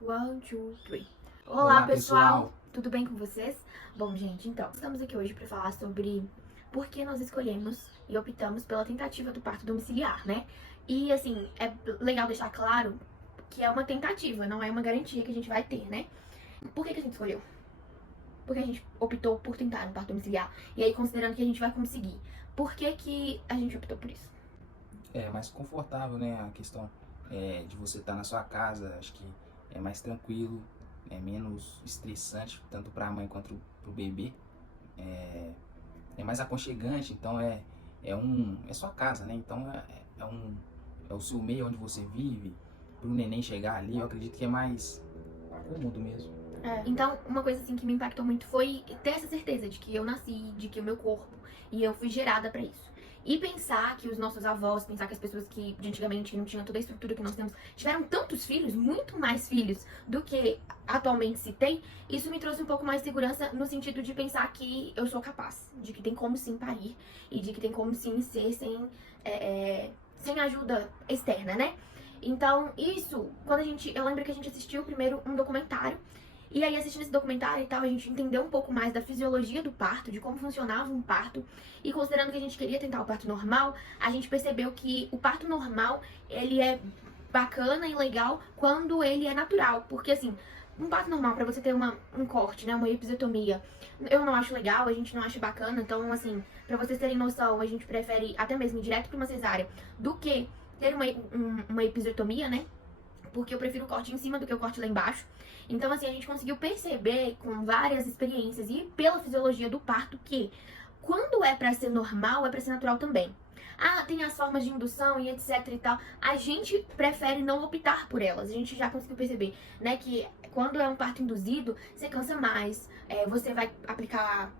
One, two, three. Olá, Olá, pessoal. Tudo bem com vocês? Bom, gente, então, estamos aqui hoje para falar sobre por que nós escolhemos e optamos pela tentativa do parto domiciliar, né? E, assim, é legal deixar claro que é uma tentativa, não é uma garantia que a gente vai ter, né? Por que a gente escolheu? Porque a gente optou por tentar um parto domiciliar. E aí, considerando que a gente vai conseguir, por que a gente optou por isso? É mais confortável, né? A questão de você estar na sua casa, acho que é mais tranquilo, é menos estressante, tanto para a mãe quanto para o bebê. É mais aconchegante, então é sua casa, né? Então é o seu meio onde você vive. Para o neném chegar ali, eu acredito que é mais cômodo mesmo. Então, uma coisa assim que me impactou muito foi ter essa certeza de que eu nasci, de que o meu corpo e eu fui gerada pra isso. E pensar que os nossos avós, pensar que as pessoas que de antigamente não tinham toda a estrutura que nós temos, tiveram tantos filhos, muito mais filhos do que atualmente se tem, isso me trouxe um pouco mais de segurança no sentido de pensar que eu sou capaz, de que tem como sim parir e de que tem como sim ser sem ajuda externa, né? Então, isso, eu lembro que a gente assistiu primeiro um documentário. E aí, assistindo esse documentário e tal, a gente entendeu um pouco mais da fisiologia do parto, de como funcionava um parto. E considerando que a gente queria tentar o parto normal, a gente percebeu que o parto normal, ele é bacana e legal quando ele é natural. Porque, assim, um parto normal, pra você ter um corte, né, uma episiotomia, eu não acho legal, a gente não acha bacana. Então, assim, pra vocês terem noção, a gente prefere até mesmo ir direto pra uma cesárea do que ter uma episiotomia, né? Porque eu prefiro o corte em cima do que o corte lá embaixo. Então, assim, a gente conseguiu perceber com várias experiências e pela fisiologia do parto que quando é pra ser normal, é pra ser natural também. Ah, tem as formas de indução e etc e tal. A gente prefere não optar por elas. A gente já conseguiu perceber, né, que quando é um parto induzido, você cansa mais, você vai aplicar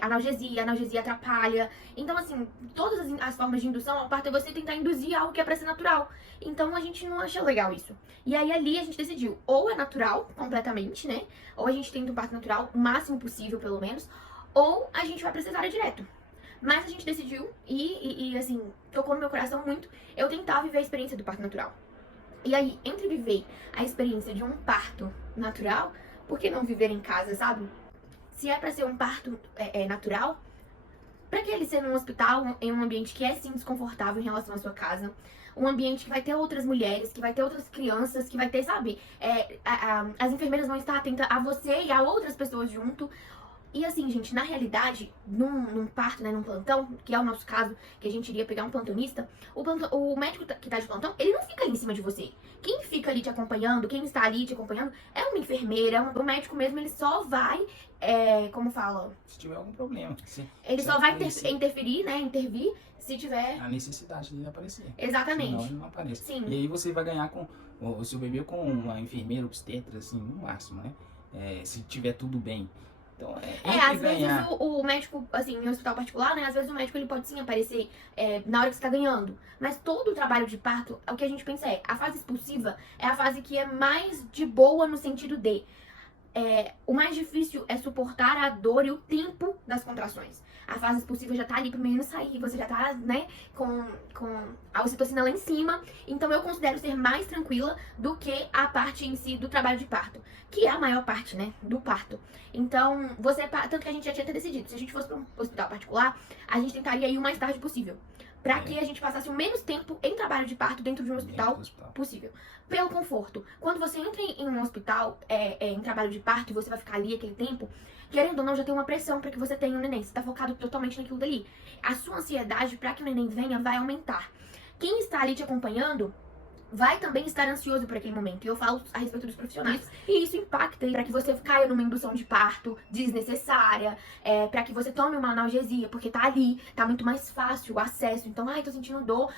analgesia, a analgesia atrapalha. Então, assim, todas as formas de indução ao parto é você tentar induzir algo que é pra ser natural. Então, a gente não acha legal isso. E aí, ali, a gente decidiu, ou é natural, completamente, né? Ou a gente tenta um parto natural, o máximo possível, pelo menos, ou a gente vai pra cesárea direto. Mas a gente decidiu, e assim, tocou no meu coração muito, eu tentar viver a experiência do parto natural. E aí, entre viver a experiência de um parto natural, por que não viver em casa, sabe? Se é pra ser um parto natural, pra que ele ser num hospital, em um ambiente que é sim desconfortável em relação à sua casa? Um ambiente que vai ter outras mulheres, que vai ter outras crianças, que vai ter, sabe? As enfermeiras vão estar atentas a você e a outras pessoas junto. E assim, gente, na realidade, num parto, né, num plantão, que é o nosso caso, que a gente iria pegar um plantonista, o médico que tá de plantão, ele não fica ali em cima de você. Quem fica ali te acompanhando, quem está ali te acompanhando, é uma enfermeira, o médico mesmo, ele só vai, como fala? Se tiver algum problema, Ele só vai interferir, né, intervir, se tiver a necessidade dele aparecer. Exatamente. Senão ele não aparece. Sim. E aí você vai ganhar com o seu bebê com uma enfermeira obstetra, assim, no máximo, né? Se tiver tudo bem. Então, às vezes o médico, assim, em hospital particular, né? Às vezes o médico ele pode sim aparecer na hora que você tá ganhando. Mas todo o trabalho de parto, o que a gente pensa a fase expulsiva é a fase que é mais de boa no sentido de o mais difícil é suportar a dor e o tempo das contrações. A fase expulsiva já tá ali pro menino sair, você já tá, né, com a ocitocina lá em cima. Então eu considero ser mais tranquila do que a parte em si do trabalho de parto, que é a maior parte, né, do parto. Então, tanto que a gente já tinha até decidido, se a gente fosse pra um hospital particular, a gente tentaria ir o mais tarde possível. Pra que a gente passasse o menos tempo em trabalho de parto dentro de um hospital possível. Pelo conforto. Quando você entra em um hospital em trabalho de parto e você vai ficar ali aquele tempo, querendo ou não, já tem uma pressão pra que você tenha um neném. Você tá focado totalmente naquilo dali. A sua ansiedade pra que o neném venha vai aumentar. Quem está ali te acompanhando vai também estar ansioso por aquele momento. E eu falo a respeito dos profissionais. E isso impacta para que você caia numa indução de parto desnecessária, para que você tome uma analgesia, porque tá ali, tá muito mais fácil o acesso. Então, tô sentindo dor,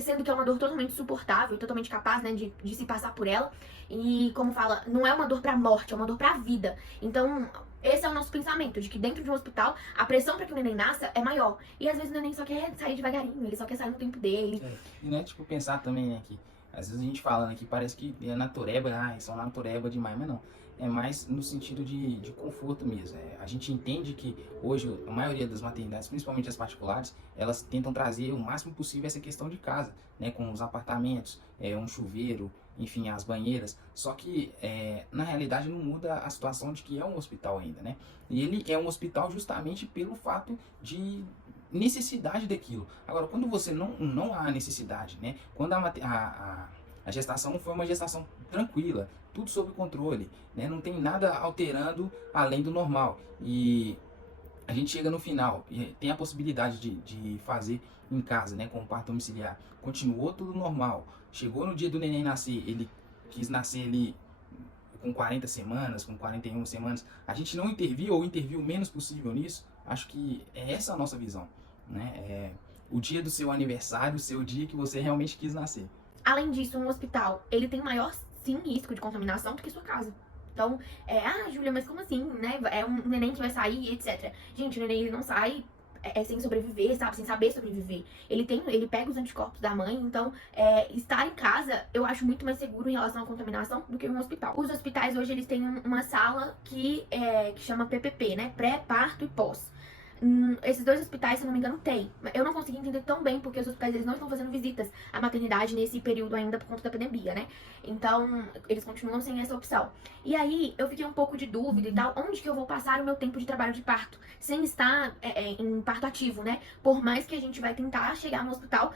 sendo que é uma dor totalmente suportável, totalmente capaz, né, de se passar por ela. E, como fala, não é uma dor pra morte, é uma dor pra vida. Então, esse é o nosso pensamento, de que dentro de um hospital, a pressão para que o neném nasça é maior. E às vezes o neném só quer sair devagarinho, ele só quer sair no tempo dele. E não é tipo pensar também, né, que às vezes a gente fala, né, que parece que é natureba, são natureba demais, mas não. É mais no sentido de conforto mesmo. A gente entende que hoje a maioria das maternidades, principalmente as particulares, elas tentam trazer o máximo possível essa questão de casa, né, com os apartamentos, um chuveiro, enfim, as banheiras. Só que na realidade não muda a situação de que é um hospital ainda, né? E ele é um hospital justamente pelo fato de necessidade daquilo. Agora, quando você não há necessidade, né? Quando a gestação foi uma gestação tranquila, tudo sob controle, né? Não tem nada alterando além do normal. E a gente chega no final e tem a possibilidade de fazer em casa, né? Com o parto domiciliar. Continuou tudo normal. Chegou no dia do neném nascer, ele quis nascer ali com 40 semanas, com 41 semanas. A gente não interviu ou interviu o menos possível nisso. Acho que é essa a nossa visão, né? O dia do seu aniversário, o seu dia que você realmente quis nascer. Além disso, um hospital, ele tem maior, sim, risco de contaminação do que sua casa. Então, Júlia, mas como assim, né? É um neném que vai sair, etc. Gente, o neném ele não sai sem sobreviver, sabe? Sem saber sobreviver. Ele pega os anticorpos da mãe, então estar em casa eu acho muito mais seguro em relação à contaminação do que um hospital. Os hospitais hoje eles têm uma sala que chama PPP, né? Pré-parto e pós. Esses dois hospitais, se eu não me engano, tem. Eu não consegui entender tão bem porque os hospitais eles não estão fazendo visitas à maternidade nesse período ainda por conta da pandemia, né? Então, eles continuam sem essa opção. E aí, eu fiquei um pouco de dúvida e tal, onde que eu vou passar o meu tempo de trabalho de parto? Sem estar em parto ativo, né? Por mais que a gente vai tentar chegar no hospital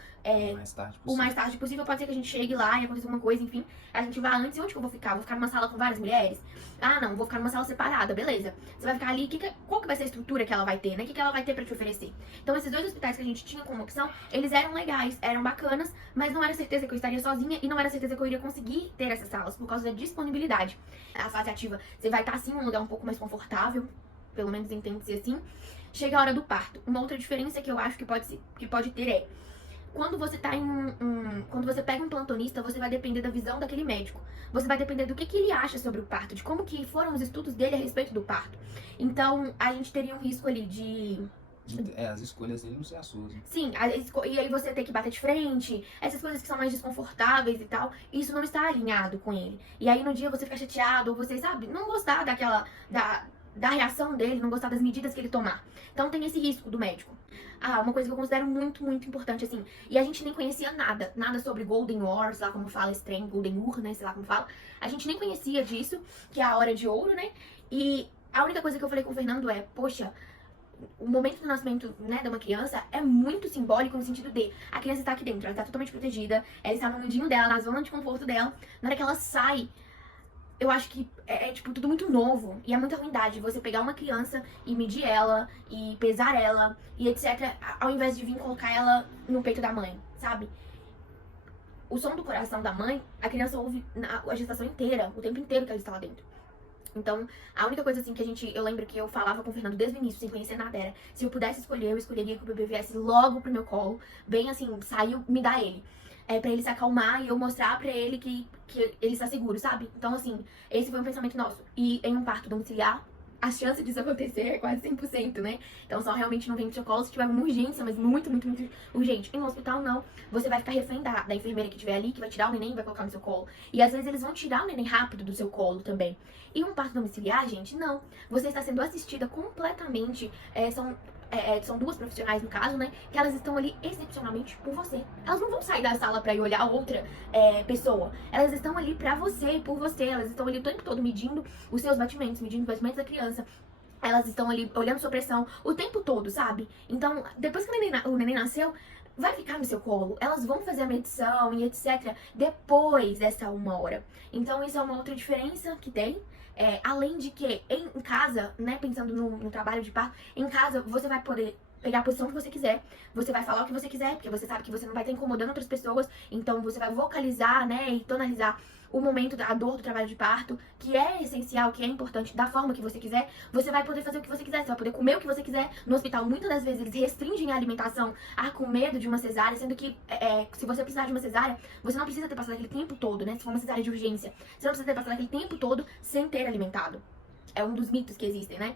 o mais tarde possível, pode ser que a gente chegue lá e aconteça alguma coisa, enfim. A gente vá antes, onde que eu vou ficar? Vou ficar numa sala com várias mulheres? Ah, não, vou ficar numa sala separada, beleza. Você vai ficar ali, qual que vai ser a estrutura que ela vai ter, né? O que ela vai ter pra te oferecer? Então, esses dois hospitais que a gente tinha como opção, eles eram legais, eram bacanas, mas não era certeza que eu estaria sozinha e não era certeza que eu iria conseguir ter essas salas, por causa da disponibilidade. A fase ativa, você vai estar, assim, em um lugar um pouco mais confortável, pelo menos entende-se assim. Chega a hora do parto. Uma outra diferença que eu acho que pode ter quando você tá quando você pega um plantonista, você vai depender da visão daquele médico. Você vai depender do que ele acha sobre o parto, de como que foram os estudos dele a respeito do parto. Então, a gente teria um risco ali de as escolhas dele não ser as suas. Sim, e aí você ter que bater de frente, essas coisas que são mais desconfortáveis e tal, isso não está alinhado com ele. E aí no dia você fica chateado, ou você, sabe, não gostar da reação dele, não gostar das medidas que ele tomar. Então tem esse risco do médico. Uma coisa que eu considero muito, muito importante, assim, e a gente nem conhecia nada sobre Golden Hour, sei lá como fala esse trem, Golden Hour, né, sei lá como fala. A gente nem conhecia disso, que é a hora de ouro, né, e a única coisa que eu falei com o Fernando poxa, o momento do nascimento, né, de uma criança é muito simbólico no sentido de a criança está aqui dentro, ela está totalmente protegida, ela está no mundinho dela, na zona de conforto dela. Na hora que ela sai, eu acho que tipo, tudo muito novo. E é muita ruindade você pegar uma criança e medir ela, e pesar ela, e etc. Ao invés de vir colocar ela no peito da mãe, sabe? O som do coração da mãe, a criança ouve a gestação inteira, o tempo inteiro que ela está lá dentro. Então, a única coisa assim que eu lembro que eu falava com o Fernando desde o início, sem conhecer nada, era se eu pudesse escolher, eu escolheria que o bebê viesse logo pro meu colo, bem assim, saiu, me dá ele. Pra ele se acalmar e eu mostrar pra ele que ele está seguro, sabe? Então, assim, esse foi um pensamento nosso. E em um parto domiciliar, a chance disso acontecer é quase 100%, né? Então, só realmente não vem pro seu colo se tiver uma urgência, mas muito, muito, muito urgente. Em um hospital, não. Você vai ficar refém da enfermeira que estiver ali, que vai tirar o neném e vai colocar no seu colo. E às vezes eles vão tirar o neném rápido do seu colo também. E um parto domiciliar, gente, não. Você está sendo assistida completamente. São duas profissionais, no caso, né? Que elas estão ali excepcionalmente por você. Elas não vão sair da sala pra ir olhar outra pessoa. Elas estão ali pra você e por você. Elas estão ali o tempo todo medindo os seus batimentos, medindo os batimentos da criança. Elas estão ali olhando sua pressão o tempo todo, sabe? Então, depois que o neném nasceu, vai ficar no seu colo. Elas vão fazer a medição e etc. depois dessa 1 hora. Então, isso é uma outra diferença que tem. Além de que em casa, né, pensando no trabalho de parto, em casa você vai poder pegar a posição que você quiser, você vai falar o que você quiser, porque você sabe que você não vai estar incomodando outras pessoas, então você vai vocalizar, né, e tonalizar o momento da dor do trabalho de parto, que é essencial, que é importante, da forma que você quiser. Você vai poder fazer o que você quiser, você vai poder comer o que você quiser. No hospital, muitas das vezes, eles restringem a alimentação com medo de uma cesárea, sendo que se você precisar de uma cesárea, você não precisa ter passado aquele tempo todo, né? Se for uma cesárea de urgência, você não precisa ter passado aquele tempo todo sem ter alimentado. É um dos mitos que existem, né?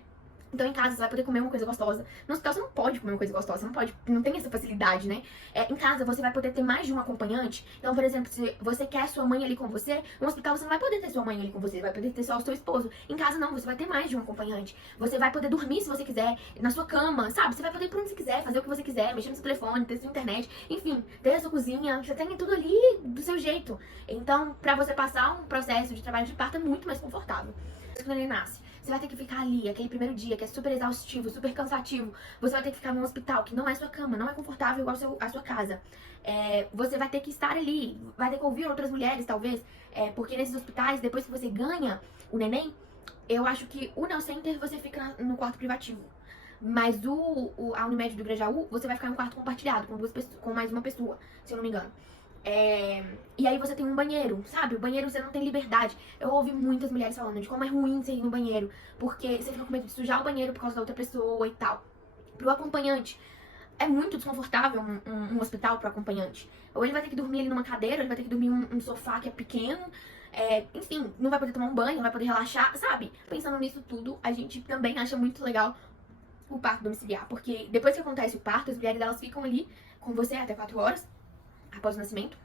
Então em casa você vai poder comer uma coisa gostosa. No hospital você não pode comer uma coisa gostosa, você não tem essa facilidade, né? Em casa você vai poder ter mais de um acompanhante. Então, por exemplo, se você quer sua mãe ali com você, no hospital você não vai poder ter sua mãe ali com você, vai poder ter só o seu esposo. Em casa não, você vai ter mais de um acompanhante. Você vai poder dormir se você quiser, na sua cama, sabe? Você vai poder ir pra onde você quiser, fazer o que você quiser, mexer no seu telefone, ter sua internet, enfim, ter a sua cozinha, você tem tudo ali do seu jeito. Então, pra você passar um processo de trabalho de parto é muito mais confortável. Quando ele nasce, você vai ter que ficar ali, aquele primeiro dia que é super exaustivo, super cansativo. Você vai ter que ficar num hospital que não é sua cama, não é confortável igual a sua casa. Você vai ter que estar ali, vai ter que ouvir outras mulheres, talvez. Porque nesses hospitais, depois que você ganha o neném, eu acho que o Neocenter você fica no quarto privativo. Mas a Unimed do Grajaú, você vai ficar em um quarto compartilhado com mais uma pessoa, se eu não me engano. E aí você tem um banheiro, sabe? O banheiro você não tem liberdade. Eu ouvi muitas mulheres falando de como é ruim você ir no banheiro, porque você fica com medo de sujar o banheiro por causa da outra pessoa e tal. Pro acompanhante, é muito desconfortável um hospital pro acompanhante. Ou ele vai ter que dormir ali numa cadeira, ou ele vai ter que dormir um sofá que é pequeno. Enfim, não vai poder tomar um banho, não vai poder relaxar, sabe? Pensando nisso tudo, a gente também acha muito legal o parto domiciliar, porque depois que acontece o parto, as mulheres elas ficam ali com você até 4 horas após o nascimento.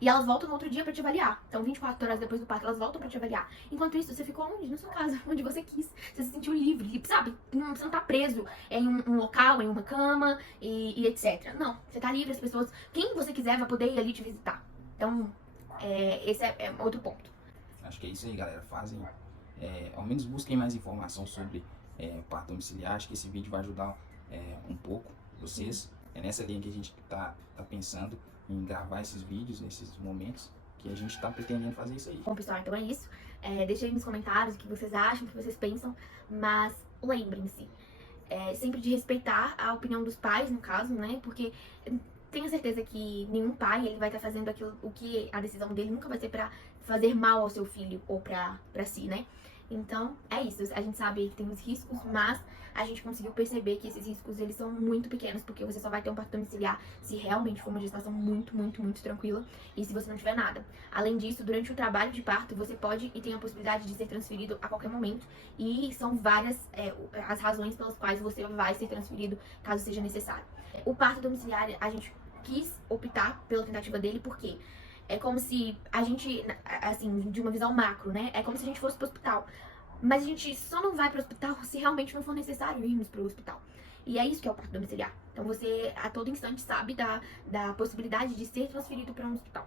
E elas voltam no outro dia pra te avaliar. Então, 24 horas depois do parto, elas voltam pra te avaliar. Enquanto isso, você ficou onde? Na sua casa, onde você quis. Você se sentiu livre, sabe? Você não tá preso em um local, em uma cama e etc. Não, você tá livre, as pessoas... Quem você quiser vai poder ir ali te visitar. Então, esse é outro ponto. Acho que é isso aí, galera. Ao menos busquem mais informação sobre parto domiciliar. Acho que esse vídeo vai ajudar um pouco vocês. É nessa linha que a gente tá pensando em gravar esses vídeos, nesses momentos, que a gente tá pretendendo fazer isso aí. Bom, pessoal, então é isso. Deixa aí nos comentários o que vocês acham, o que vocês pensam, mas lembrem-se sempre de respeitar a opinião dos pais, no caso, né? Porque tenha certeza que nenhum pai ele vai estar fazendo o que a decisão dele nunca vai ser pra fazer mal ao seu filho ou pra si, né? Então, é isso. A gente sabe que tem os riscos, mas a gente conseguiu perceber que esses riscos, eles são muito pequenos, porque você só vai ter um parto domiciliar se realmente for uma gestação muito, muito, muito tranquila e se você não tiver nada. Além disso, durante o trabalho de parto, você pode e tem a possibilidade de ser transferido a qualquer momento e são várias as razões pelas quais você vai ser transferido caso seja necessário. O parto domiciliar, a gente quis optar pela tentativa dele porque é como se a gente, assim, de uma visão macro, né? É como se a gente fosse pro hospital. Mas a gente só não vai pro hospital se realmente não for necessário irmos pro hospital. E é isso que é o parto domiciliar. Então você, a todo instante, sabe da possibilidade de ser transferido para um hospital.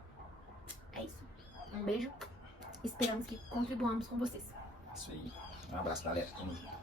É isso. Um beijo. Esperamos que contribuamos com vocês. Isso aí. Um abraço, galera. Tamo junto.